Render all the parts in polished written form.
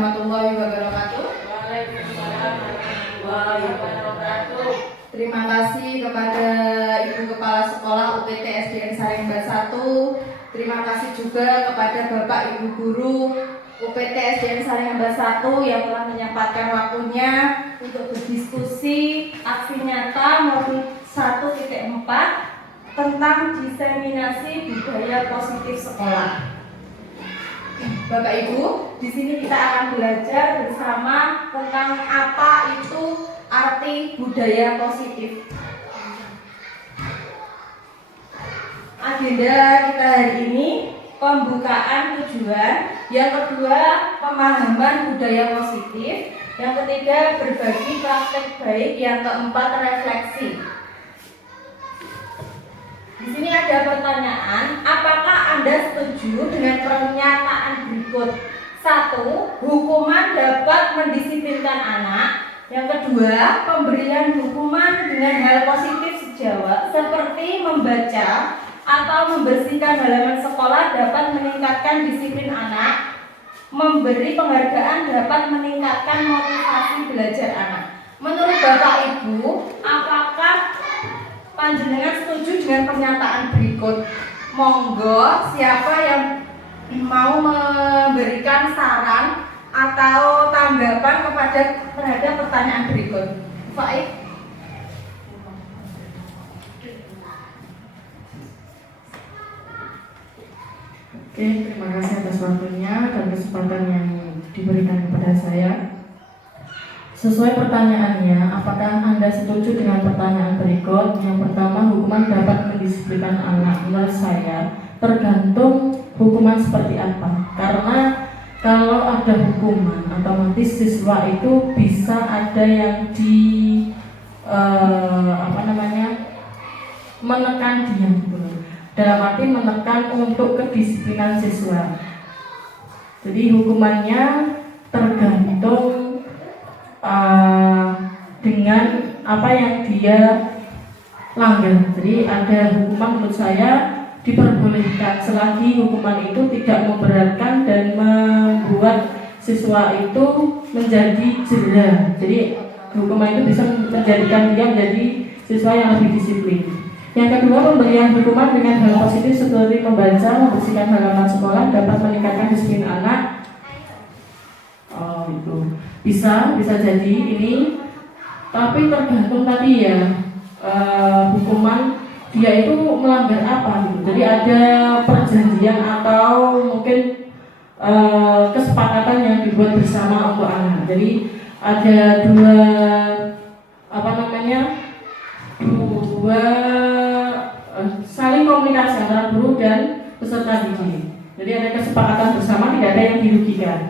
warahmatullahi wabarakatuh. Waalaikumsalam warahmatullahi wabarakatuh. Terima kasih kepada Ibu Kepala Sekolah UPT SDN Sarimba 1. Terima kasih juga kepada Bapak Ibu Guru UPT SDN Sarimba 1 yang telah menyempatkan waktunya untuk berdiskusi aksi nyata modul 1.4 tentang diseminasi budaya positif sekolah. Bapak Ibu, di sini kita akan belajar bersama tentang apa itu arti budaya positif. Agenda kita hari ini pembukaan tujuan, yang kedua pemahaman budaya positif, yang ketiga berbagi praktek baik, yang keempat refleksi. Di sini ada pertanyaan, apakah Anda setuju dengan pernyataan berikut? 1. Hukuman dapat mendisiplinkan anak. Yang kedua, pemberian hukuman dengan hal positif sejawat seperti membaca atau membersihkan halaman sekolah dapat meningkatkan disiplin anak. Memberi penghargaan dapat meningkatkan motivasi belajar anak. Menurut Bapak Ibu, apakah panjenengan setuju dengan pernyataan berikut? Monggo, siapa yang mau memberikan saran atau tanggapan terhadap pertanyaan berikut? Faik. Oke, terima kasih atas waktunya dan kesempatan yang diberikan kepada saya. Sesuai pertanyaannya, apakah Anda setuju dengan pertanyaan berikut? Yang pertama, hukuman dapat mendisiplinkan anak. Menurut saya, tergantung hukuman seperti apa. Karena kalau ada hukuman, otomatis siswa itu bisa ada yang menekan dia, dalam arti menekan untuk kedisiplinan siswa. Jadi hukumannya tergantung dengan apa yang dia langgar. Jadi ada hukuman menurut saya diperbolehkan selagi hukuman itu tidak memberatkan dan membuat siswa itu menjadi jera. Jadi hukuman itu bisa menjadikan dia menjadi siswa yang lebih disiplin. Yang kedua, pemberian hukuman dengan hal positif seperti membaca, membersihkan halaman sekolah dapat meningkatkan disiplin anak. Itu bisa jadi ini, tapi tergantung tadi ya, hukuman dia itu melanggar apa gitu. Jadi ada perjanjian atau mungkin kesepakatan yang dibuat bersama untuk anak. Jadi ada dua saling komunikasi antara guru dan peserta didik. Jadi ada kesepakatan bersama, tidak ada yang dirugikan.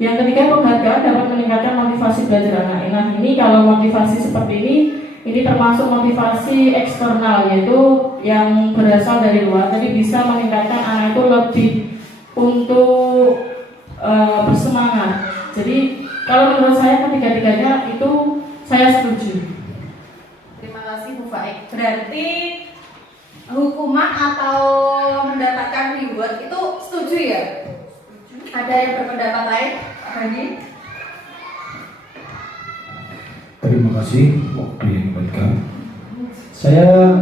Yang ketiga, penghargaan dapat meningkatkan motivasi belajar anak. Nah, ini kalau motivasi seperti ini termasuk motivasi eksternal, yaitu yang berasal dari luar. Jadi bisa meningkatkan anak itu lebih untuk bersemangat. Jadi kalau menurut saya ketiga-tiganya itu saya setuju. Terima kasih Bu Faik. Berarti hukuman atau mendapatkan reward itu setuju ya? Ada yang berpendapat lain? Pak Hadi? Terima kasih waktu yang diberikan. Saya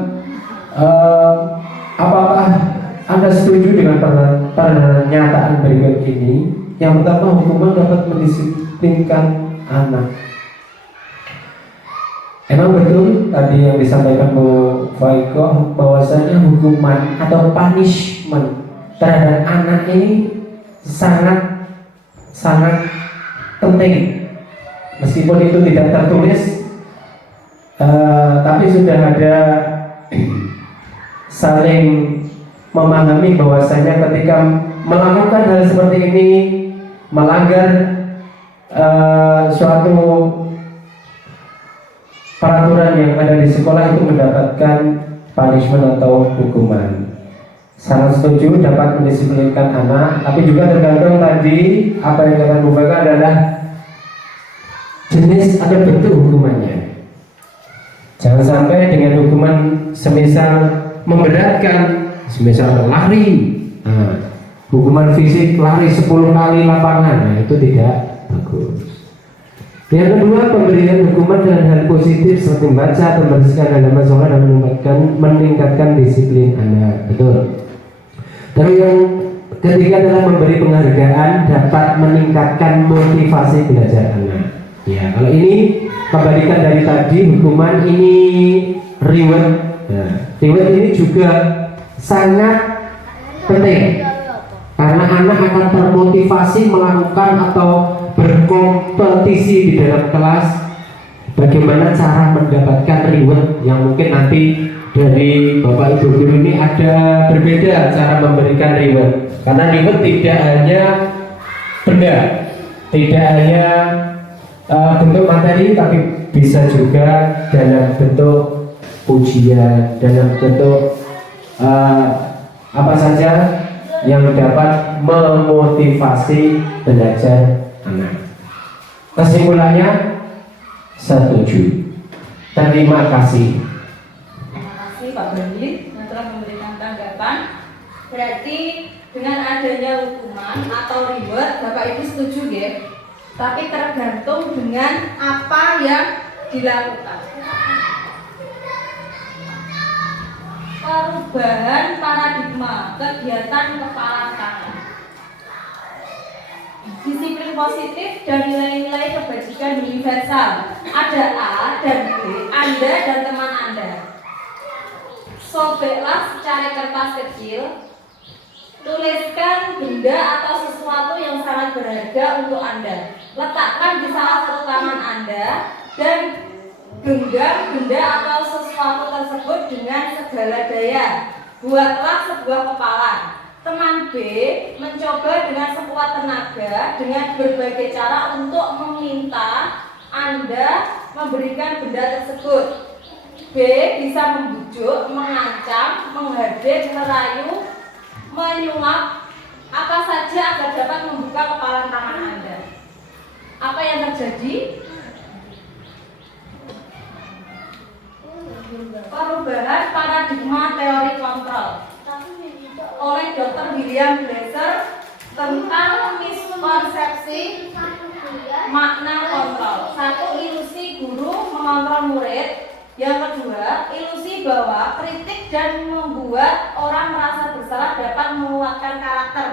apakah Anda setuju dengan pernyataan berikut ini? Yang pertama, hukuman dapat mendisiplinkan anak. Emang betul tadi yang disampaikan Bu Faiko bahwasanya hukuman atau punishment terhadap anak ini sangat penting, meskipun itu tidak tertulis, tapi sudah ada saling memahami bahwasanya ketika melakukan hal seperti ini, melanggar suatu peraturan yang ada di sekolah, itu mendapatkan punishment atau hukuman. Sangat setuju dapat mendisiplinkan anak, tapi juga tergantung tadi apa yang kata Bu Faiko adalah jenis ada bentuk hukumannya. Jangan sampai dengan hukuman semisal memberatkan, semisal lari, hukuman fisik lari 10 kali lapangan, itu tidak bagus. Yang kedua, pemberian hukuman dengan hal positif seperti membaca atau membersihkan halaman sekolah dan meningkatkan disiplin anak. Betul. Terus yang ketiga adalah memberi penghargaan dapat meningkatkan motivasi belajar anak. Ya, kalau ini kebalikan dari tadi, hukuman ini reward. Nah, reward ini juga sangat penting karena anak akan termotivasi melakukan atau berkompetisi di dalam kelas. Bagaimana cara mendapatkan reward yang mungkin nanti dari Bapak Ibu guru ini ada berbeda cara memberikan reward. Karena reward tidak hanya benda, tidak hanya bentuk materi, tapi bisa juga dalam bentuk ujian, dalam bentuk apa saja yang dapat memotivasi belajar anak. Kesimpulannya, setuju. Terima kasih. Terima kasih Pak Bandi yang telah memberikan tanggapan. Berarti dengan adanya hukuman atau reward, Bapak Ibu setuju ya? Tapi tergantung dengan apa yang dilakukan. Perubahan paradigma kegiatan kepala tangan. Disiplin positif dan nilai-nilai kebajikan universal. Ada A dan B, Anda dan teman Anda. Sobeklah secari kertas kecil. Tuliskan benda atau sesuatu yang sangat berharga untuk Anda. Letakkan di salah satu tangan Anda dan genggam benda atau sesuatu tersebut dengan segala daya. Buatlah sebuah kepalan. Teman B mencoba dengan sekuat tenaga dengan berbagai cara untuk meminta Anda memberikan benda tersebut. B bisa membujuk, mengancam, menghardik, merayu, menyuap, apa saja agar dapat membuka kepalan tangan Anda. Apa yang terjadi? Perubahan paradigma teori kontrol oleh Dr. William Glasser tentang mispersepsi makna kontrol. Satu, ilusi guru mengontrol murid. Yang kedua, ilusi bahwa kritik dan membuat orang merasa bersalah dapat menguatkan karakter.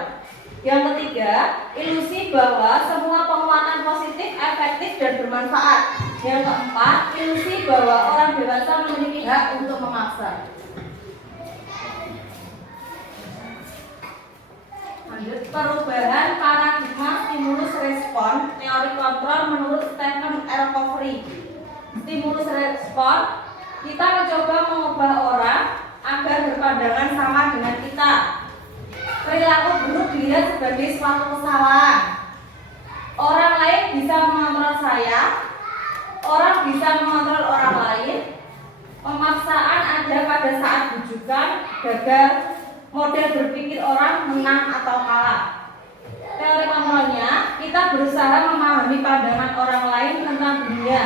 Yang ketiga, ilusi bahwa semua penguatan positif, efektif, dan bermanfaat. Yang keempat, ilusi bahwa orang dewasa memiliki hak untuk memaksa. Lanjut, perubahan paradigma stimulus respon teori kontrol menurut Stephen R. Covey. Stimulus respon, kita mencoba mengubah orang agar berpandangan sama dengan kita. Perilaku buruk dilihat sebagai suatu kesalahan. Orang lain bisa mengontrol saya, orang bisa mengontrol orang lain. Pemaksaan ada pada saat bujukan, gagal, model berpikir orang menang atau kalah. Teori kontrolnya, kita berusaha memahami pandangan orang lain tentang dunia.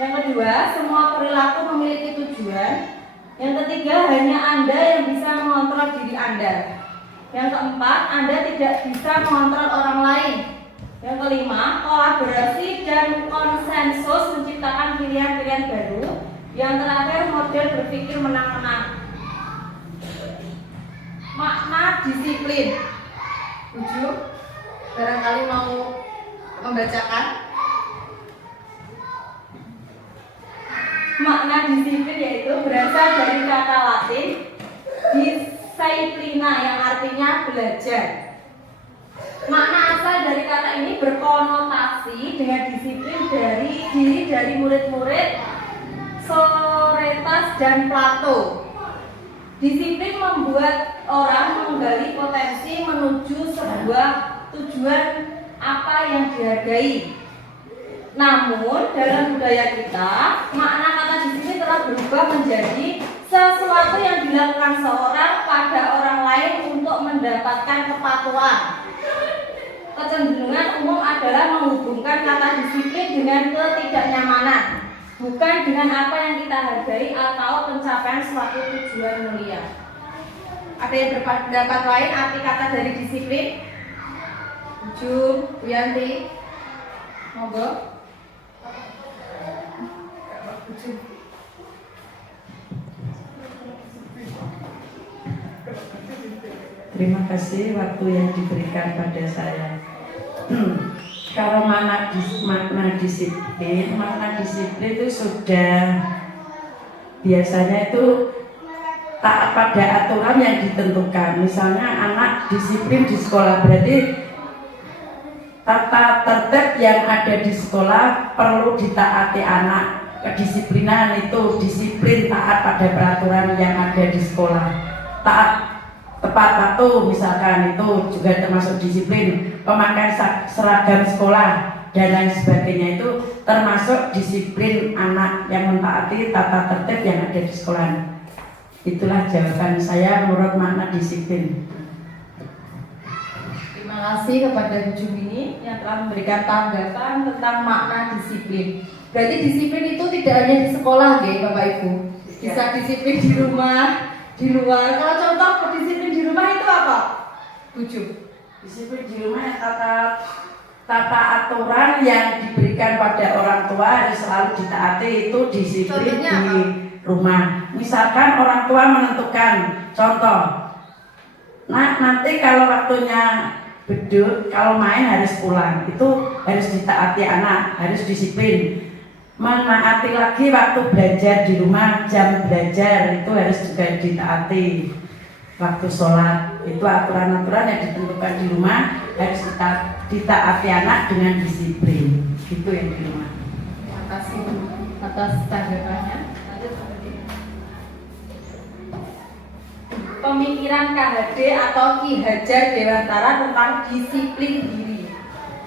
Yang kedua, semua perilaku memiliki tujuan. Yang ketiga, hanya Anda yang bisa mengontrol diri Anda. Yang keempat, Anda tidak bisa mengontrol orang lain. Yang kelima, kolaborasi dan konsensus menciptakan pilihan-pilihan baru. Yang terakhir, model berpikir menang-menang. Makna disiplin. 7. Barangkali mau membacakan. Makna disiplin yaitu berasal dari kata Latin disciplina yang artinya belajar. Makna asal dari kata ini berkonotasi dengan disiplin dari diri dari murid-murid Soretas dan Plato. Disiplin membuat orang menggali potensi menuju sebuah tujuan apa yang dihargai. Namun dalam budaya kita, makna kata disiplin telah berubah menjadi sesuatu yang dilakukan seorang pada orang lain untuk mendapatkan kepatuhan. Kecenderungan umum adalah menghubungkan kata disiplin dengan ketidaknyamanan, bukan dengan apa yang kita hargai atau pencapaian suatu tujuan mulia. Ada yang berpendapat lain arti kata dari disiplin? Ujung, Bu Yanti. Monggo. Terima kasih waktu yang diberikan pada saya. Kalau makna disiplin itu sudah biasanya itu taat pada aturan yang ditentukan. Misalnya anak disiplin di sekolah, berarti tata tertib yang ada di sekolah perlu ditaati anak. Kedisiplinan itu disiplin taat pada peraturan yang ada di sekolah. Taat tepat waktu misalkan itu juga termasuk disiplin. Pemakaian seragam sekolah dan lain sebagainya itu termasuk disiplin anak yang mentaati tata tertib yang ada di sekolah. Itulah jawaban saya menurut makna disiplin. Terima kasih kepada Bu Jumini yang telah memberikan tanggapan tentang makna disiplin. Berarti disiplin itu tidak hanya di sekolah, ya Bapak Ibu. Bisa disiplin di rumah, di luar. Kalau contoh disiplin di rumah itu apa? Bu Jum? Disiplin di rumah yang tata aturan yang diberikan pada orang tua harus selalu ditaati, itu disiplin. Contohnya di apa? rumah. Misalkan orang tua menentukan, contoh, nah nanti kalau waktunya beduk, kalau main harus pulang, itu harus ditaati anak, harus disiplin. Menaati lagi waktu belajar di rumah, jam belajar itu harus juga ditaati. Waktu sholat itu aturan-aturan yang ditentukan di rumah harus ditaati anak dengan disiplin. Itu yang di rumah. Terima kasih Bu atas tanggapannya. Pemikiran KHD atau Ki Hajar Dewantara tentang disiplin diri.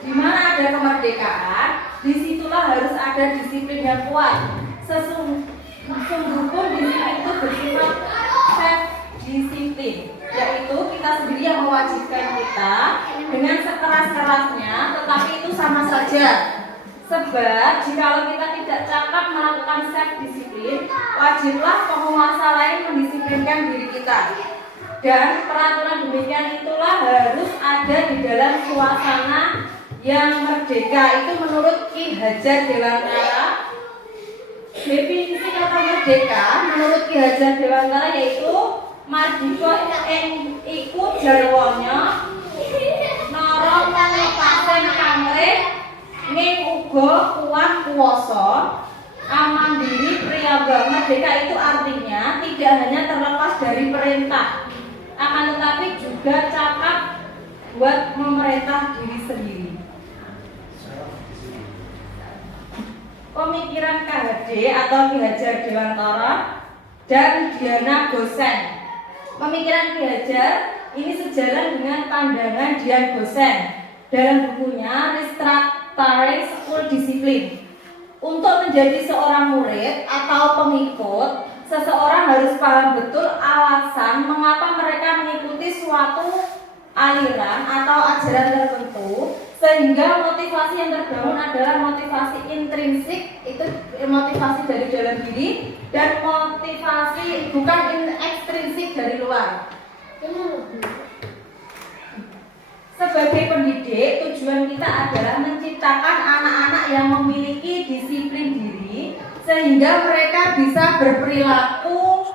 Di mana ada kemerdekaan, disitulah harus ada disiplin yang kuat. Sesungguhnya disiplin itu bersifat self disiplin, yaitu kita sendiri yang mewajibkan kita dengan sekeras-kerasnya, tetapi itu sama saja. Sebab jikalau kita tidak cakap melakukan self disiplin, wajiblah penguasa lain mendisiplinkan diri kita. Dan peraturan demikian itulah harus ada di dalam suasana yang merdeka. Itu menurut Ki Hajar Dewantara. Definisi kata merdeka menurut Ki Hajar Dewantara yaitu mardika iku jarwanya nara nglepasen pamrih ning uga kuat kuwasa amandiri priyambang. Merdeka itu artinya tidak hanya terlepas dari perintah, akan tetapi juga cakap buat memerintah diri sendiri. Pemikiran KHD atau Ki Hajar Dewantara dan Diana Gosen. Pemikiran Ki Hajar ini sejalan dengan pandangan Dian Gosen dalam bukunya Restructuring School Discipline. Untuk menjadi seorang murid atau pengikut, seseorang harus paham betul alasan mengapa mereka mengikuti suatu aliran atau ajaran tertentu, sehingga motivasi yang terbangun adalah motivasi intrinsik, itu motivasi dari dalam diri, dan motivasi bukan ekstrinsik dari luar. Sebagai pendidik, tujuan kita adalah menciptakan anak-anak yang memiliki disiplin diri, sehingga mereka bisa berperilaku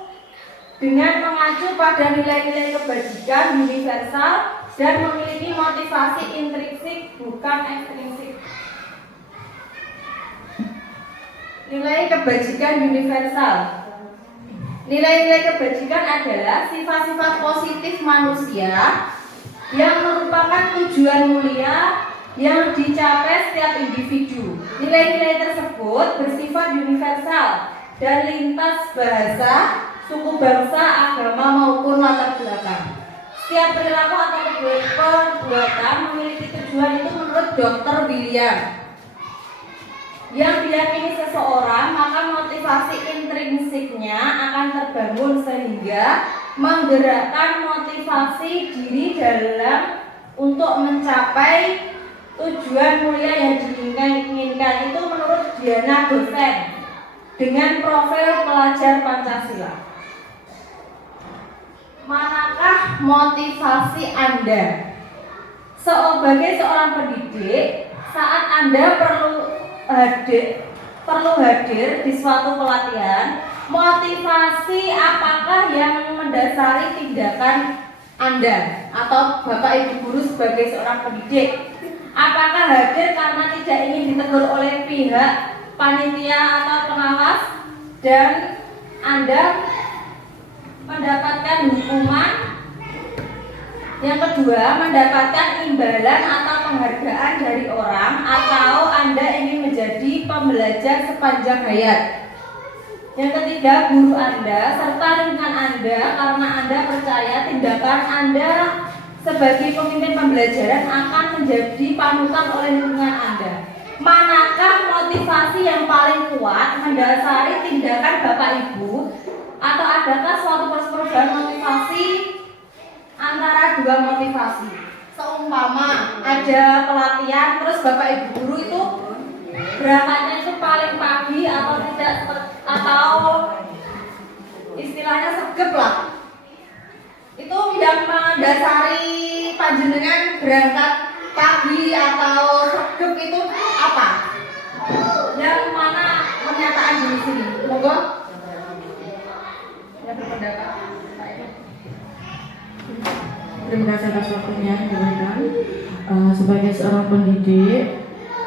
dengan mengacu pada nilai-nilai kebajikan universal dan memiliki motivasi intrinsik bukan ekstrinsik. Nilai kebajikan universal. Nilai-nilai kebajikan adalah sifat-sifat positif manusia yang merupakan tujuan mulia yang dicapai setiap individu. Nilai-nilai tersebut bersifat universal dan lintas bahasa, suku bangsa, agama maupun latar belakang. Setiap perilaku atau perbuatan memiliki tujuan itu menurut Dr. William. Yang diyakini seseorang, maka motivasi intrinsiknya akan terbangun sehingga menggerakkan motivasi diri dalam untuk mencapai tujuan mulia yang diinginkan. Itu menurut Diana Gosen dengan profil pelajar Pancasila. Manakah motivasi Anda? Sebagai seorang pendidik, saat Anda perlu hadir di suatu pelatihan, motivasi apakah yang mendasari tindakan Anda atau Bapak Ibu guru sebagai seorang pendidik? Apakah hadir karena tidak ingin ditegur oleh pihak panitia atau pengawas dan Anda mendapatkan hukuman? Yang kedua, mendapatkan imbalan atau penghargaan dari orang, atau Anda ingin menjadi pembelajar sepanjang hayat. Yang ketiga, guru Anda serta lingkungan Anda karena Anda percaya tindakan Anda sebagai pemimpin pembelajaran akan menjadi panutan oleh lingkungan Anda. Manakah motivasi yang paling kuat mendasari tindakan Bapak Ibu? Atau adakah suatu perbedaan motivasi antara dua motivasi? Seumpama ada pelatihan terus Bapak Ibu guru itu berangkatnya itu paling pagi atau tidak, atau istilahnya segep lah, itu yang mendasari panjenengan berangkat pagi atau segep itu apa? Yang mana pernyataan di sini? Monggo yang berpendapat. Terima kasih atas waktunya, rekan. Sebagai seorang pendidik,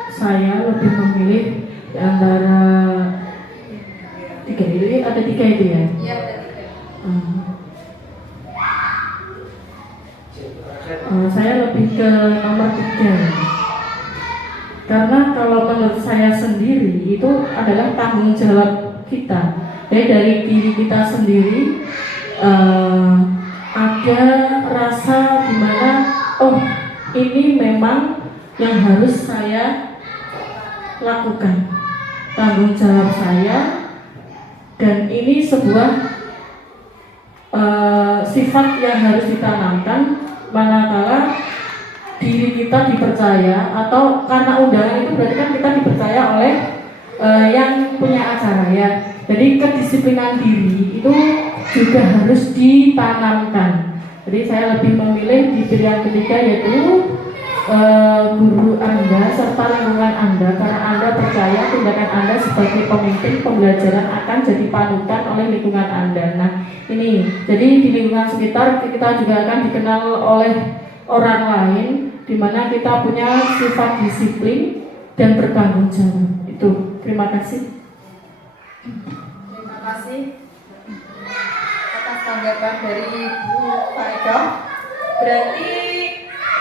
saya lebih memilih di antara tiga itu, ada tiga itu ya. Iya, ada tiga. Saya lebih ke nomor 3. Karena kalau menurut saya sendiri itu adalah tanggung jawab kita. Jadi dari diri kita sendiri ada rasa dimana ini memang yang harus saya lakukan, tanggung jawab saya, dan ini sebuah sifat yang harus ditanamkan manakala diri kita dipercaya, atau karena undangan itu berarti kan kita dipercaya oleh yang punya acara ya. Jadi kedisiplinan diri itu juga harus ditanamkan. Jadi saya lebih memilih di pilihan ketiga, yaitu guru Anda serta lingkungan Anda, karena Anda percaya tindakan Anda sebagai pemimpin pembelajaran akan jadi panutan oleh lingkungan Anda. Nah ini, jadi di lingkungan sekitar kita juga akan dikenal oleh orang lain, di mana kita punya sifat disiplin dan bertanggung jawab. Itu, terima kasih. Terima kasih atas tanggapan dari Bu Faedah. Berarti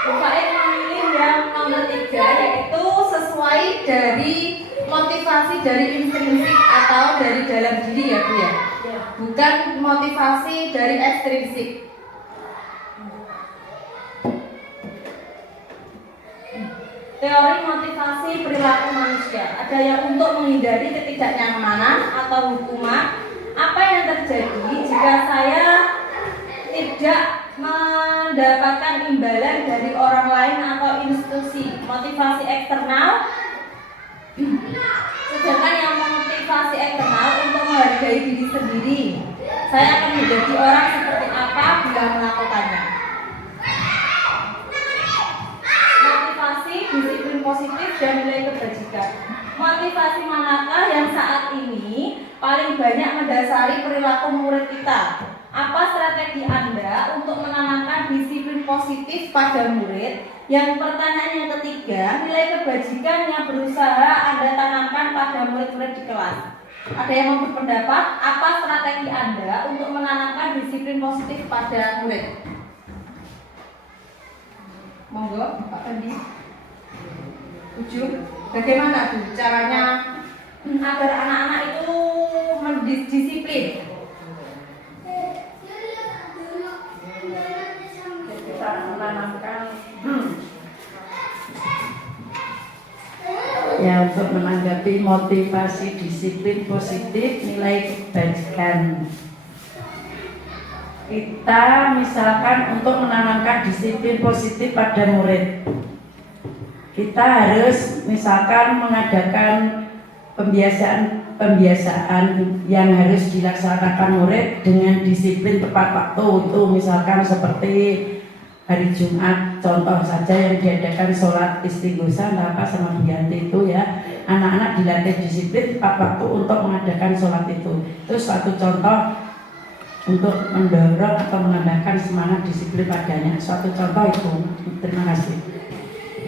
Bu Faedah memilih yang nomor 3, yaitu sesuai dari motivasi dari intrinsik atau dari dalam diri ya Bu ya, bukan motivasi dari ekstrinsik. Teori motivasi perilaku manusia, ada yang untuk menghindari ketidaknyamanan atau hukuman. Apa yang terjadi jika saya tidak mendapatkan imbalan dari orang lain atau institusi? Motivasi eksternal, sedangkan yang motivasi eksternal untuk menghargai diri sendiri. Saya akan menjadi orang seperti apa bila melakukannya. Disiplin positif dan nilai kebajikan. Motivasi manakah yang saat ini paling banyak mendasari perilaku murid kita? Apa strategi Anda untuk menanamkan disiplin positif pada murid? Yang pertanyaan yang ketiga, nilai kebajikan yang berusaha Anda tanamkan pada murid-murid di kelas. Ada yang mau berpendapat, apa strategi Anda untuk menanamkan disiplin positif pada murid? Monggo, Pak Andi. Ujung, bagaimana tuh caranya agar anak-anak itu mendisiplin? Kita menanamkan ya, untuk menanggapi motivasi disiplin positif, nilai kebajikan. Kita misalkan untuk menanamkan disiplin positif pada murid, kita harus misalkan mengadakan pembiasaan yang harus dilaksanakan murid dengan disiplin tepat waktu. Itu misalkan seperti hari Jumat contoh saja yang diadakan sholat istighosa apa sama Bu Yanti itu ya, anak-anak dilatih disiplin tepat waktu untuk mengadakan sholat itu suatu contoh untuk mendorong atau menambahkan semangat disiplin padanya, suatu contoh itu. Terima kasih.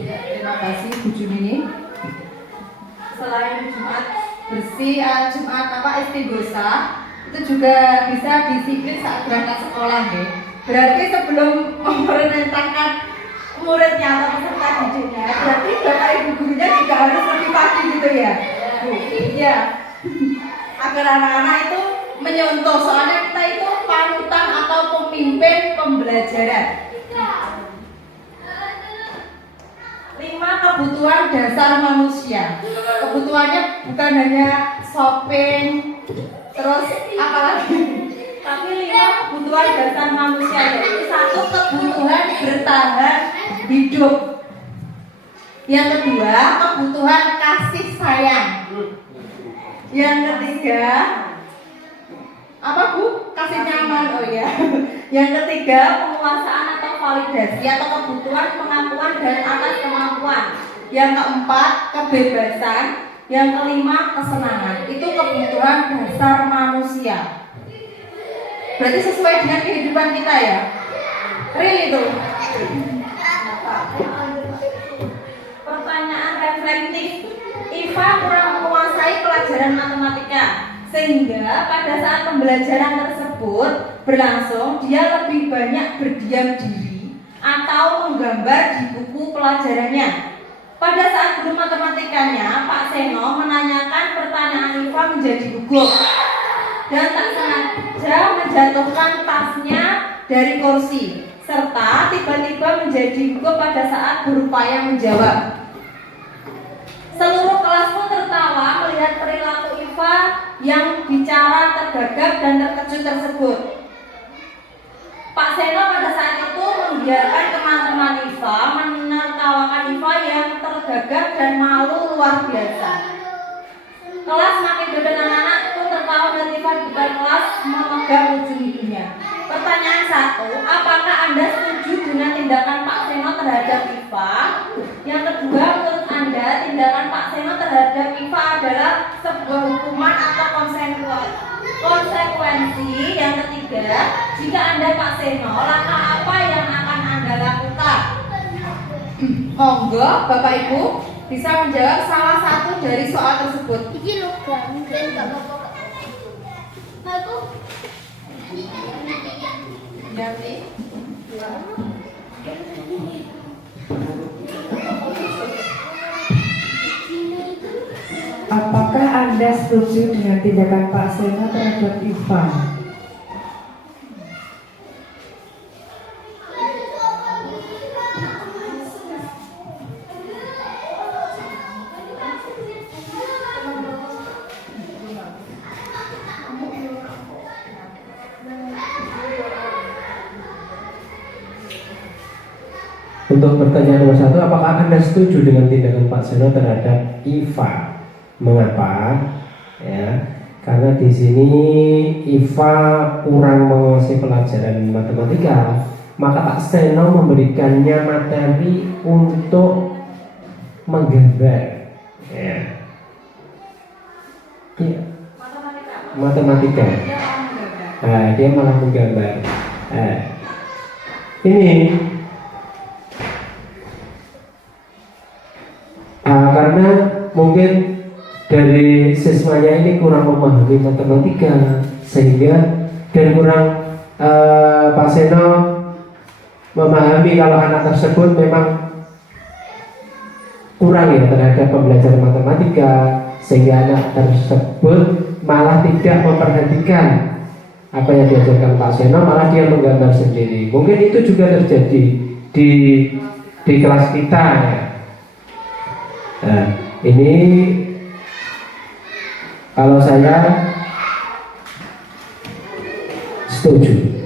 Terima kasih Bu Junini. Selain Jumat bersih, Jumat istighosa itu juga bisa disiplin saat berangkat sekolah ya. Berarti sebelum memerintahkan muridnya atau peserta didiknya, berarti bapak ibu gurunya juga harus lebih pagi gitu ya, Bu? Iya. Agar anak-anak itu menyontoh, soalnya kita itu panutan atau pemimpin pembelajaran. 5 kebutuhan dasar manusia. Kebutuhannya bukan hanya shopping, terus apa lagi? Tapi 5 kebutuhan dasar manusia, yaitu 1 kebutuhan bertahan hidup. Yang kedua, kebutuhan kasih sayang. Yang ketiga, apa Bu? Kasih nyaman, oh ya. Yang ketiga, penguasaan atau validasi atau kebutuhan pengakuan dan atas kemampuan. Yang keempat, kebebasan. Yang kelima, kesenangan. Itu kebutuhan dasar manusia. Berarti sesuai dengan kehidupan kita ya. Real itu. Pertanyaan reflektif. Iva kurang menguasai pelajaran matematika, sehingga pada saat pembelajaran tersebut berlangsung dia lebih banyak berdiam diri atau menggambar di buku pelajarannya. Pada saat guru matematikanya, Pak Seno menanyakan pertanyaan Iva menjadi gugup dan tak sengaja menjatuhkan tasnya dari kursi, serta tiba-tiba menjadi gugup pada saat berupaya menjawab. Seluruh kelas pun tertawa melihat perilaku Iva yang bicara tergagap dan terkejut tersebut. Pak Seno pada saat itu membiarkan teman-teman Iva menertawakan Iva yang tergagap dan malu luar biasa. Kelas makin beban, anak-anak pun tertawa dan Iva di depan kelas memegang ujung hidungnya. Pertanyaan 1, apakah Anda setuju dengan tindakan Pak Seno terhadap Iva? Yang kedua, menurut Anda tindakan Pak Seno terhadap Iva adalah sebuah hukuman atau konsekuensi? Yang ketiga, jika Anda Pak Seno, langkah apa yang akan Anda lakukan? Monggo Bapak Ibu bisa menjawab salah satu dari soal tersebut. Iki logam, enggak apa-apa. Aku Yanti. Apakah Anda setuju dengan tindakan Pak Seno terhadap Iva? Untuk pertanyaan nomor 1, apakah Anda setuju dengan tindakan Pak Seno terhadap Iva? Mengapa? Ya, karena di sini Iva kurang menguasai pelajaran matematika, maka Pak Seno memberikannya materi untuk menggambar. Ya. Iya. Matematika. Nah, dia malah menggambar. Nah, ini karena mungkin dari siswanya ini kurang memahami matematika, sehingga dan kurang Pak Seno memahami kalau anak tersebut memang kurang ya terhadap pembelajaran matematika, sehingga anak tersebut malah tidak memperhatikan apa yang diajarkan Pak Seno, malah dia menggambar sendiri. Mungkin itu juga terjadi di kelas kita ya. Nah, ini kalau saya setuju.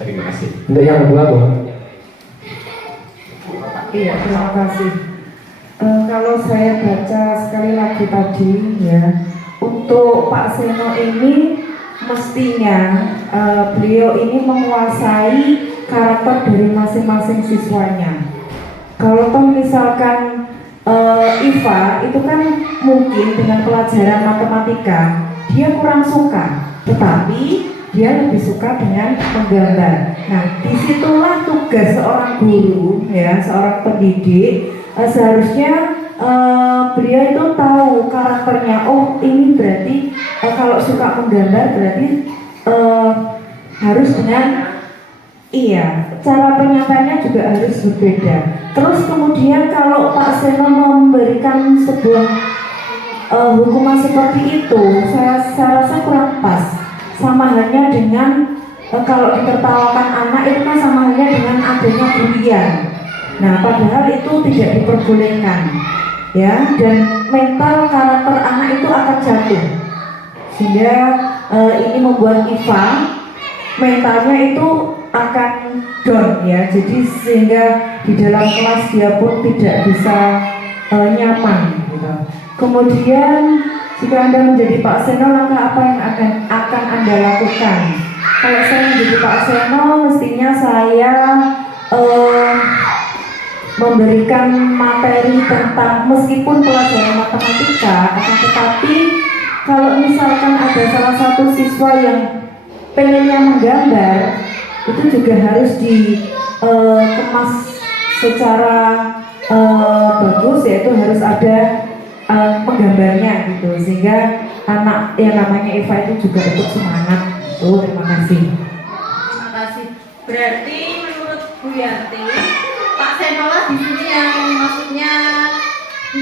Terima kasih. Untuk yang kedua, Bu. Iya, terima kasih. Kalau saya baca sekali lagi tadi ya, untuk Pak Seno ini mestinya beliau ini menguasai karakter dari masing-masing siswanya. Kalau toh misalkan IVA itu kan mungkin dengan pelajaran matematika dia kurang suka, tetapi dia lebih suka dengan menggambar. Nah, disitulah tugas seorang guru, ya, seorang pendidik, seharusnya beliau itu tahu karakternya. Oh, ini berarti kalau suka menggambar berarti harus dengan cara penyampaiannya juga harus berbeda. Terus kemudian kalau Pak Seno memberikan sebuah hukuman seperti itu, saya rasa kurang pas. Sama halnya dengan kalau ditertawakan anak itu kan sama halnya dengan adanya bulian. Nah, padahal itu tidak diperbolehkan, ya. Dan mental karakter anak itu akan jatuh, sehingga ini membuat IVA mentalnya itu akan down, ya. Jadi sehingga di dalam kelas dia pun tidak bisa nyaman, gitu. Kemudian jika Anda menjadi Pak Seno, langkah apa yang akan Anda lakukan? Kalau saya menjadi Pak Seno, mestinya saya memberikan materi tentang, meskipun pelajaran matematika, akan tetapi kalau misalkan ada salah satu siswa yang pengennya menggambar, itu juga harus dikemas secara bagus, yaitu harus ada penggambarnya gitu, sehingga anak yang namanya Eva itu juga ikut semangat. Terima kasih. Terima kasih. Berarti menurut Bu Yanti, Pak Seno lah di sini yang maksudnya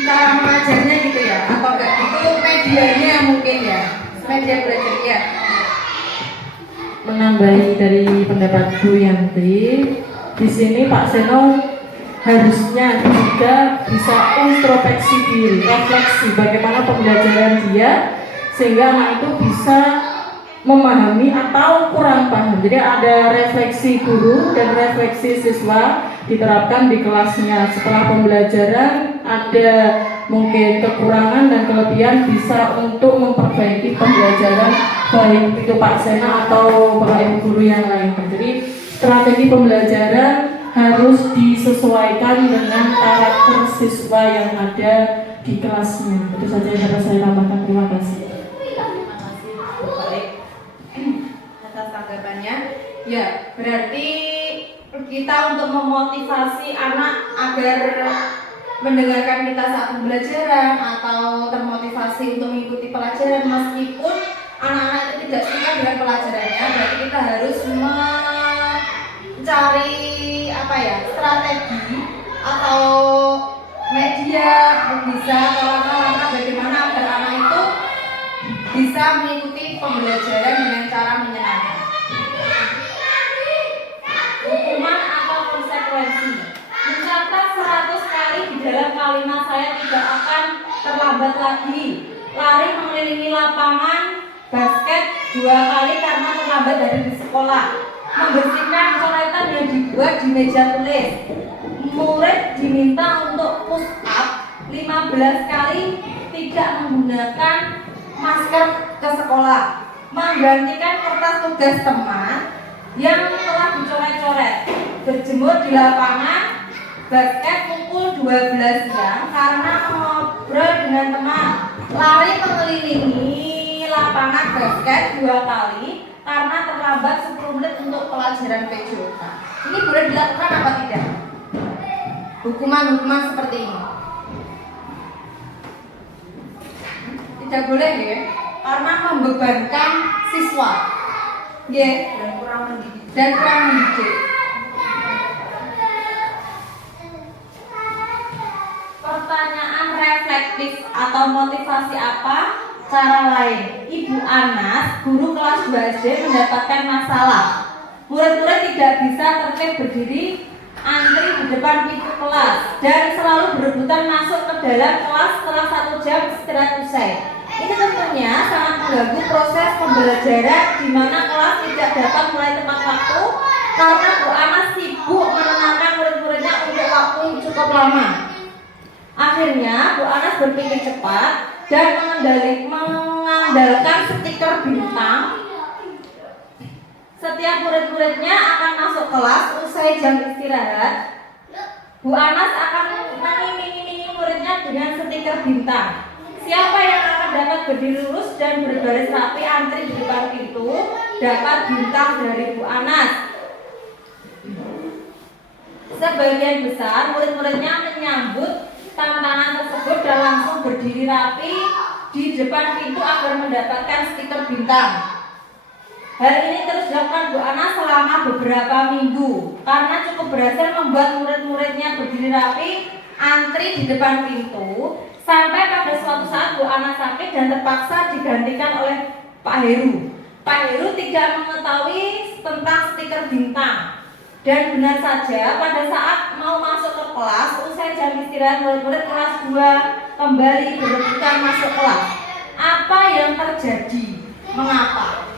cara mengajarnya gitu ya, atau enggak itu medianya mungkin ya, media belajarnya. Menambahi dari pendapat Bu Yanti, di sini Pak Seno harusnya juga bisa introspeksi diri, refleksi bagaimana pembelajaran dia, sehingga anak itu bisa memahami atau kurang paham. Jadi ada refleksi guru dan refleksi siswa diterapkan di kelasnya. Setelah pembelajaran ada mungkin kekurangan dan kelebihan, bisa untuk memperbaiki pembelajaran, baik itu Pak Sena atau Bapak Ibu guru yang lain. Jadi strategi pembelajaran harus disesuaikan dengan karakter siswa yang ada di kelasnya. Itu saja yang dapat saya tambahkan. Terima kasih. Terima kasih Bu Baik atas tanggapannya. Ya, berarti kita untuk memotivasi anak agar mendengarkan kita saat pembelajaran atau termotivasi untuk mengikuti pelajaran meskipun anak-anak itu tidak suka dengan pelajarannya, berarti kita harus mencari strategi atau media bisa langkah-langkah bagaimana agar anak itu bisa mengikuti pembelajaran dengan cara menyenangkan. Hukuman atau konsekuensi. Mencatat 100 kali di dalam kalimat saya tidak akan terlambat lagi. Lari mengelilingi lapangan basket 2 kali karena terlambat dari di sekolah. Membersihkan coretan yang dibuat di meja tulis. Murid diminta untuk push up 15 kali tidak menggunakan masker ke sekolah. Menggantikan kertas tugas teman yang telah dicoret-coret. Berjemur di lapangan basket pukul 12 siang karena mengobrol dengan teman. Lari mengelilingi lapangan basket 2 kali karena terlambat 10 menit untuk pelajaran PJOK. Ini boleh dilakukan apa tidak? Hukuman-hukuman seperti ini tidak boleh ya, karena membebankan siswa ya, dan kurang mendidik. Pertanyaan reflektif atau motivasi apa? Cara lain, Ibu Anas, guru kelas 2 SD mendapatkan masalah. Murid-murid tidak bisa tertib berdiri, antri di depan pintu kelas, dan selalu berebutan masuk ke dalam kelas setelah 1 jam istirahat usai. Ini tentunya sangat mengganggu proses pembelajaran di mana kelas tidak dapat mulai tepat waktu karena Bu Anas sibuk menenangkan murid-muridnya untuk waktu yang cukup lama. Akhirnya Bu Anas berpikir cepat dan mengandalkan stiker bintang Setiap murid-muridnya akan masuk kelas usai jam istirahat. Bu Anas akan mengiming-imingi muridnya dengan stiker bintang. Siapa yang akan dapat berdiri lurus dan berbaris rapi antri di depan pintu dapat bintang dari Bu Anas. Sebagian besar murid-muridnya menyambut tantangan tersebut dan langsung berdiri rapi di depan pintu agar mendapatkan stiker bintang. Hal ini terus dilakukan Bu Ana selama beberapa minggu karena cukup berhasil membuat murid-muridnya berdiri rapi antri di depan pintu sampai pada suatu saat Bu Ana sakit dan terpaksa digantikan oleh Pak Heru. Pak Heru tidak mengetahui tentang stiker bintang dan benar saja pada saat mau masuk ke kelas usai jam istirahat murid-murid kelas 2 kembali berebutan masuk kelas. Apa yang terjadi? Mengapa?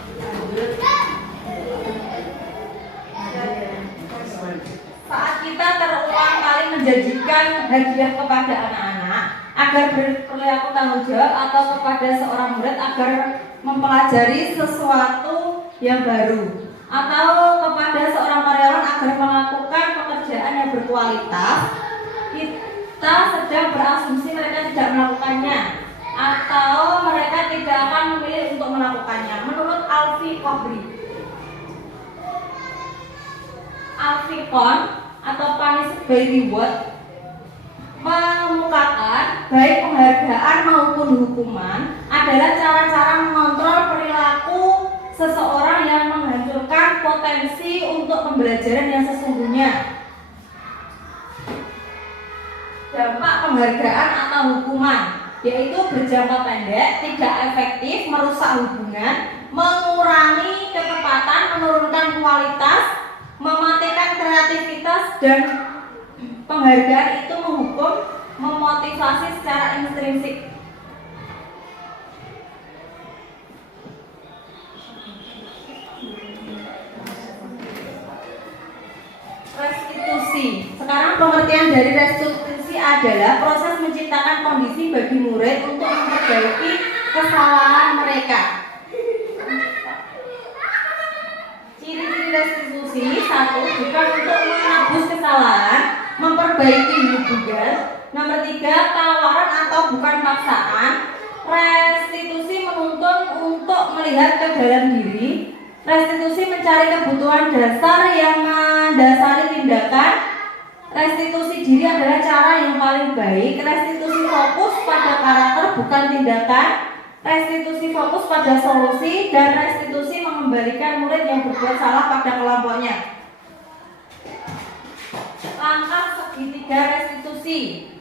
Saat kita terulang kali menjanjikan hadiah kepada anak-anak agar berperilaku tanggung jawab atau kepada seorang murid agar mempelajari sesuatu yang baru atau kepada seorang karyawan agar melakukan pekerjaan yang berkualitas, kita sedang berasumsi mereka tidak melakukannya atau mereka tidak akan memilih untuk melakukannya. Menurut Alfie Kohn atau Punish by Reward mengemukakan baik penghargaan maupun hukuman adalah cara-cara mengontrol perilaku seseorang yang menghancurkan potensi untuk pembelajaran yang sesungguhnya. Dampak penghargaan atau hukuman yaitu berjangka pendek, tidak efektif, merusak hubungan, mengurangi ketepatan, menurunkan kualitas, mematikan kreativitas, dan penghargaan itu menghukum, memotivasi secara intrinsik. Restitusi. Sekarang pengertian dari restitusi adalah proses menciptakan kondisi bagi murid untuk memperbaiki kesalahan mereka. Ciri-ciri restitusi: 1. Bukan untuk menebus kesalahan, memperbaiki hubungan. Nomor 3. Tawaran atau bukan paksaan. Restitusi menuntun untuk melihat ke dalam diri. Restitusi mencari kebutuhan dasar yang mendasari tindakan. Restitusi diri adalah cara yang paling baik. Restitusi fokus pada karakter bukan tindakan. Restitusi fokus pada solusi. Dan restitusi mengembalikan murid yang berbuat salah pada kelompoknya. Langkah segitiga restitusi.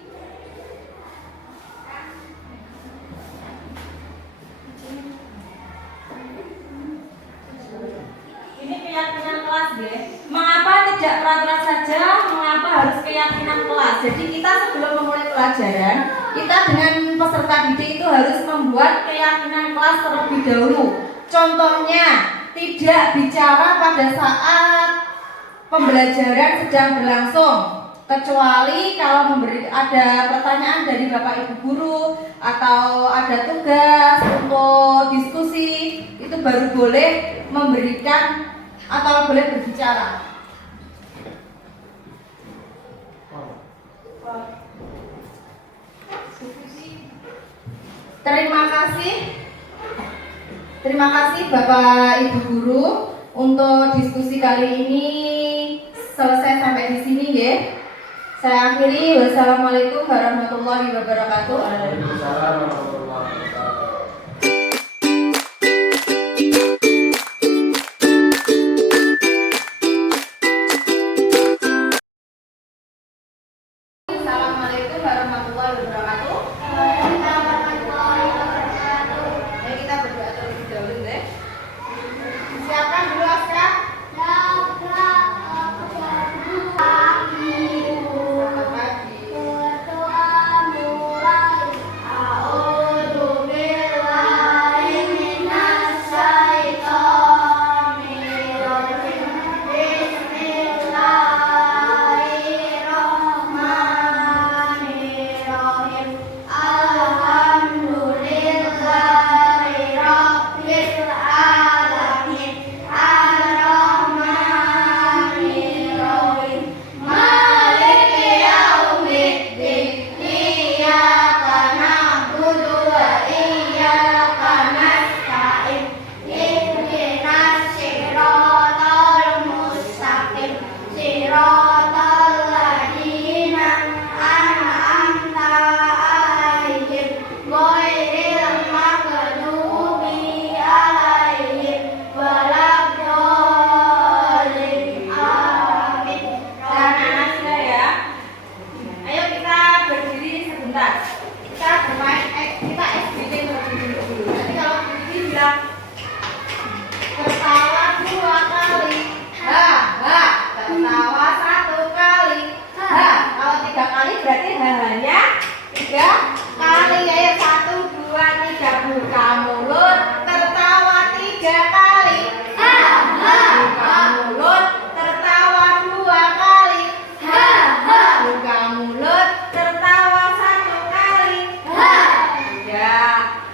Ini keyakinan kelas ya. Mengapa tidak peraturan saja? Mengapa harus keyakinan kelas? Jadi kita sebelum memulai pelajaran, kita dengan peserta didik itu harus membuat keyakinan kelas terlebih dahulu. Contohnya, tidak bicara pada saat pembelajaran sedang berlangsung, kecuali kalau ada pertanyaan dari Bapak Ibu guru atau ada tugas untuk diskusi, itu baru boleh memberikan atau boleh berbicara. Terima kasih Bapak Ibu guru untuk diskusi kali ini selesai sampai di sini ya. Saya akhiri. Wassalamualaikum warahmatullahi wabarakatuh. Waalaikumsalam warahmatullahi wabarakatuh. Assalamualaikum warahmatullahi wabarakatuh. Ayo kita berdoa terlebih dahulu deh. Siapkan dulu Aska. Selamat pagi.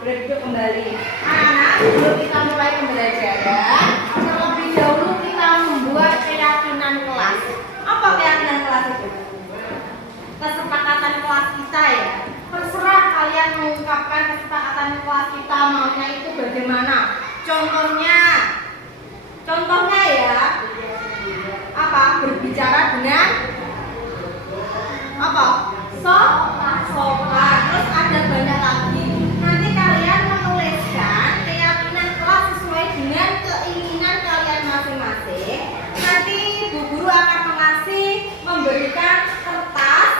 boleh duduk kembali. Anak-anak, sebelum kita mulai pembelajaran, terlebih dahulu kita membuat keyakinan kelas. Apa keyakinan kelas itu? Kesepakatan kelas kita ya. Terserah kalian mengungkapkan kesepakatan kelas kita maunya itu bagaimana. Contohnya ya, apa? Berbicara dengan apa? Sopan. Terus ada banyak lagi. Nanti kalian menuliskan keyakinan kelas sesuai dengan keinginan kalian masing-masing. Nanti Bu Guru akan memberikan kertas,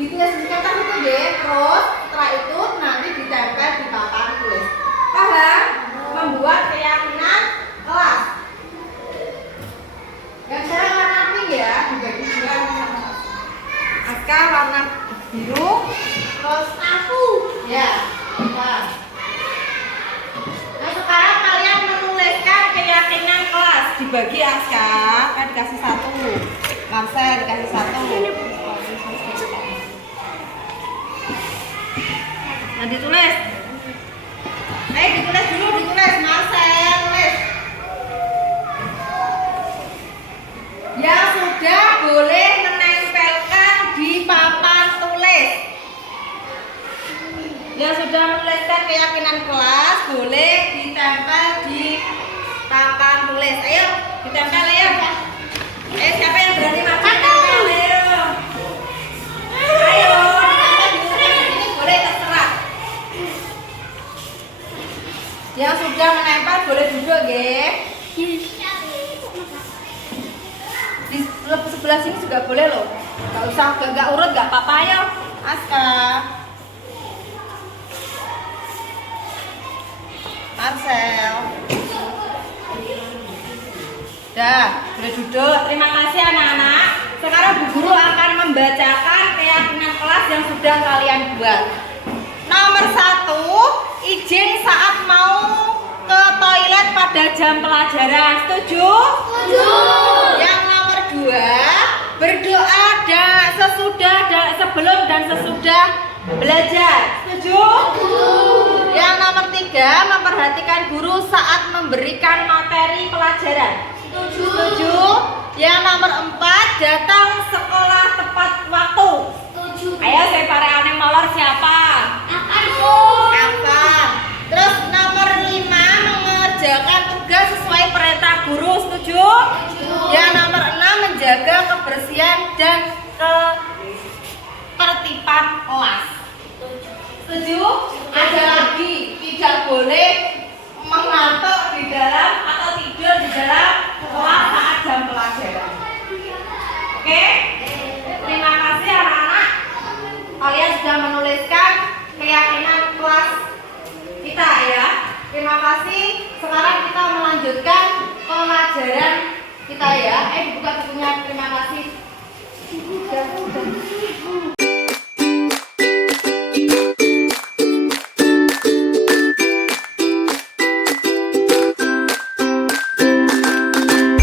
ditulis di kertas itu deh. Terus setelah itu nanti ditempel di papan tulis. Paham? Membuat keyakinan kelas. Yang sekarang warna pink ya, dibagi dua sama. Aska warna biru, terus aku ya. Nah sekarang kalian menuliskan keyakinan kelas, dibagi Aska kan dikasih 1, Marcel dikasih 1. Nah ditulis, ditulis dulu, ditulis Marcel tulis. Yang sudah boleh menempelkan di papan tulis. Yang sudah menuliskan keyakinan kelas boleh ditempel di papan tulis. Ayo, ditempel ya. Siapa yang berani makan? Tempel, ayo. Ayo, ditempel di sini boleh terserah. Yang sudah menempel boleh duduk, nggih. Di sebelah sini juga boleh loh. Gak usah, gak urut, gak apa-apa ya. Aska, Marcel, dah, boleh duduk. Terima kasih anak-anak. Sekarang Bu Guru akan membacakan keyakinan kelas yang sudah kalian buat. Nomor 1, izin saat mau ke toilet pada jam pelajaran. Setuju? Setuju. Yang nomor 2, berdoa sebelum dan sesudah belajar. Setuju? Setuju. Yang nomor 3, memperhatikan guru saat memberikan materi pelajaran. Setuju. Setuju. Yang nomor 4, datang sekolah tepat waktu. Setuju. Ayo saya para anak molor siapa? Apa? Terus nomor 5, mengerjakan tugas sesuai perintah guru. Setuju? Yang nomor 6, menjaga kebersihan dan ketertiban kelas. Setuju? Ada lagi, tidak boleh mengantuk di dalam atau tidur di dalam kelas saat jam pelajaran. Oke? Terima kasih anak-anak. Kalian sudah menuliskan keyakinan kelas kita ya. Terima kasih. Sekarang kita melanjutkan pelajaran kita ya. Dibuka bukunya. Terima